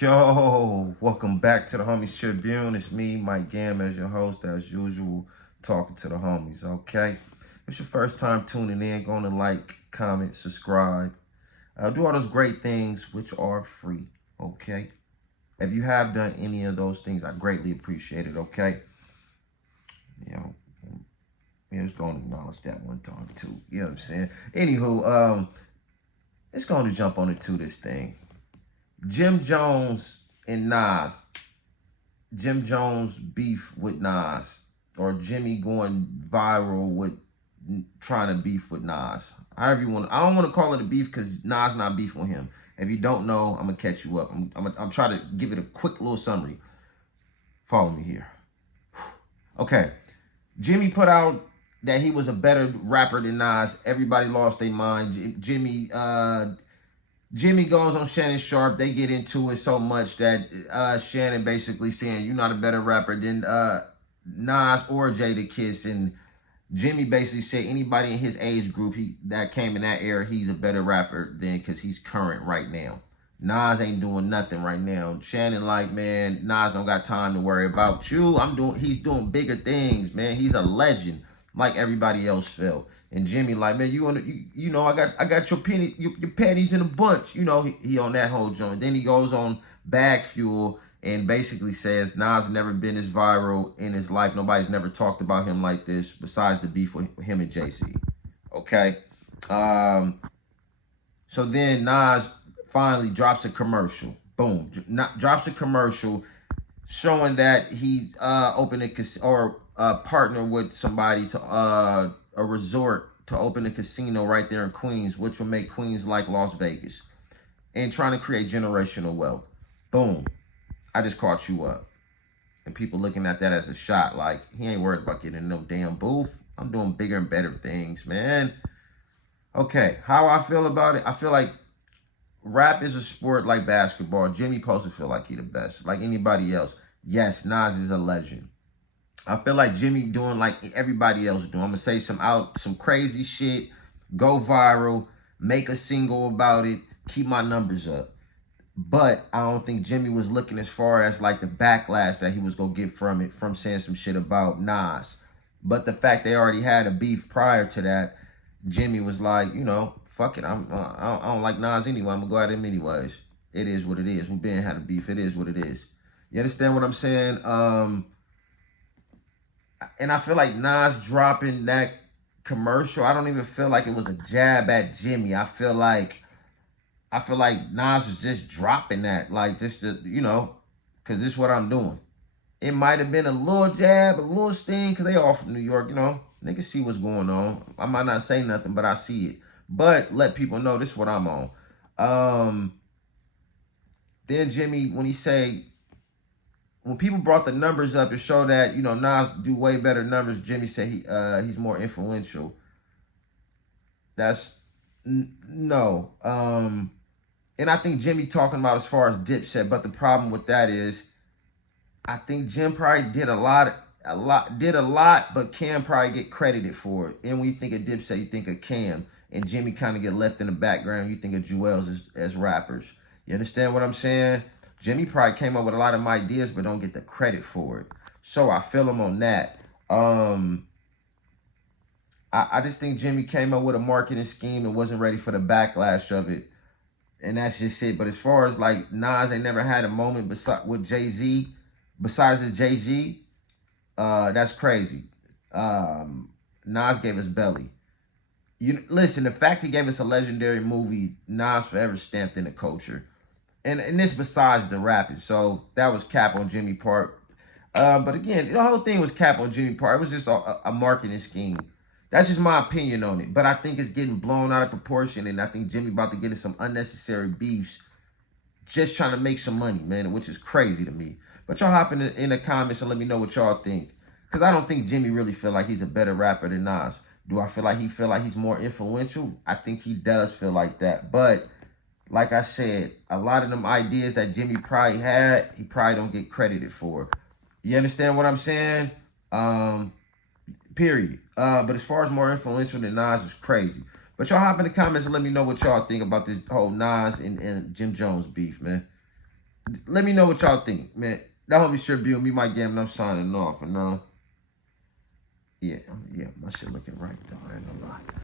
Yo, welcome back to the Homies Tribune. It's me, Mike Gam, as your host, as usual, talking to the homies, okay? If it's your first time tuning in, go on to like, comment, subscribe. Do all those great things which are free, okay? If you have done any of those things, I greatly appreciate it, okay? You know, just going to acknowledge that one time, too. You know what I'm saying? Anywho, let's go on to jump on into this thing. Jim Jones and Nas. Jim Jones beef with Nas, or Jimmy going viral with trying to beef with Nas. However you want. I don't want to call it a beef because Nas not beef with him. If you don't know, I'm gonna catch you up. I'm trying to give it a quick little summary. Follow me here. Okay, Jimmy put out that he was a better rapper than Nas. Everybody lost their mind. Jimmy goes on Shannon Sharp. They get into it so much that Shannon basically saying you're not a better rapper than Nas or Jadakiss, and Jimmy basically said anybody in his age group that came in that era, he's a better rapper than because he's current right now. Nas ain't doing nothing right now. Shannon like, man, Nas don't got time to worry about you. He's doing bigger things, man. He's a legend, like everybody else felt. And Jimmy like, man, I got your panties in a bunch. He on that whole joint. Then he goes on Bag Fuel and basically says Nas never been this viral in his life. Nobody's never talked about him like this besides the beef with him and Jay-Z. Okay. So then Nas finally drops a commercial. Boom. Drops a commercial showing that he's opening or partner with somebody to a resort to open a casino right there in Queens, which will make Queens like Las Vegas, and trying to create generational wealth. Boom. I just caught you up. And people looking at that as a shot, like, he ain't worried about getting in no damn booth. I'm doing bigger and better things, man. Okay, how I feel about it? I feel like rap is a sport like basketball. Jimmy supposed to feel like he the best, like anybody else. Yes, Nas is a legend. I feel like Jimmy doing like everybody else doing. I'm gonna say some crazy shit, go viral, make a single about it, keep my numbers up. But I don't think Jimmy was looking as far as like the backlash that he was gonna get from it, from saying some shit about Nas. But the fact they already had a beef prior to that, Jimmy was like, fuck it. I don't like Nas anyway. I'm gonna go at him anyways. It is what it is. We been had a beef. It is what it is. You understand what I'm saying? And I feel like Nas dropping that commercial, I don't even feel like it was a jab at Jimmy. I feel like Nas was just dropping that, like just to, because this is what I'm doing. It might have been a little jab, a little sting, because they all from New York, Niggas see what's going on. I might not say nothing, but I see it. But let people know this is what I'm on. Then Jimmy, when people brought the numbers up to show that, Nas do way better numbers, Jimmy said he's more influential. That's no. And I think Jimmy talking about as far as Dipset, but the problem with that is I think Jim probably did a lot, but Cam probably get credited for it. And when you think of Dipset, you think of Cam, and Jimmy kind of get left in the background. You think of Jewels as rappers. You understand what I'm saying? Jimmy probably came up with a lot of ideas, but don't get the credit for it. So I feel him on that. I just think Jimmy came up with a marketing scheme and wasn't ready for the backlash of it. And that's just it. But as far as like Nas ain't never had a moment with Jay-Z, besides his Jay-Z, that's crazy. Nas gave us Belly. Listen, the fact he gave us a legendary movie, Nas forever stamped in the culture. And this besides the rapping. So that was cap on Jimmy part. But again, the whole thing was cap on Jimmy part. It was just a marketing scheme. That's just my opinion on it. But I think it's getting blown out of proportion. And I think Jimmy about to get in some unnecessary beefs just trying to make some money, man, which is crazy to me. But y'all hop in the comments and let me know what y'all think. Because I don't think Jimmy really feel like he's a better rapper than Nas. Do I feel like he's more influential? I think he does feel like that. But like I said, a lot of them ideas that Jimmy probably had, he probably don't get credited for. You understand what I'm saying? Period. But as far as more influential than Nas, it's crazy. But y'all hop in the comments and let me know what y'all think about this whole Nas and Jim Jones beef, man. Let me know what y'all think, man. That homie Tribune, me, Mike Gambin, I'm signing off. And yeah, my shit looking right though. I ain't gonna lie.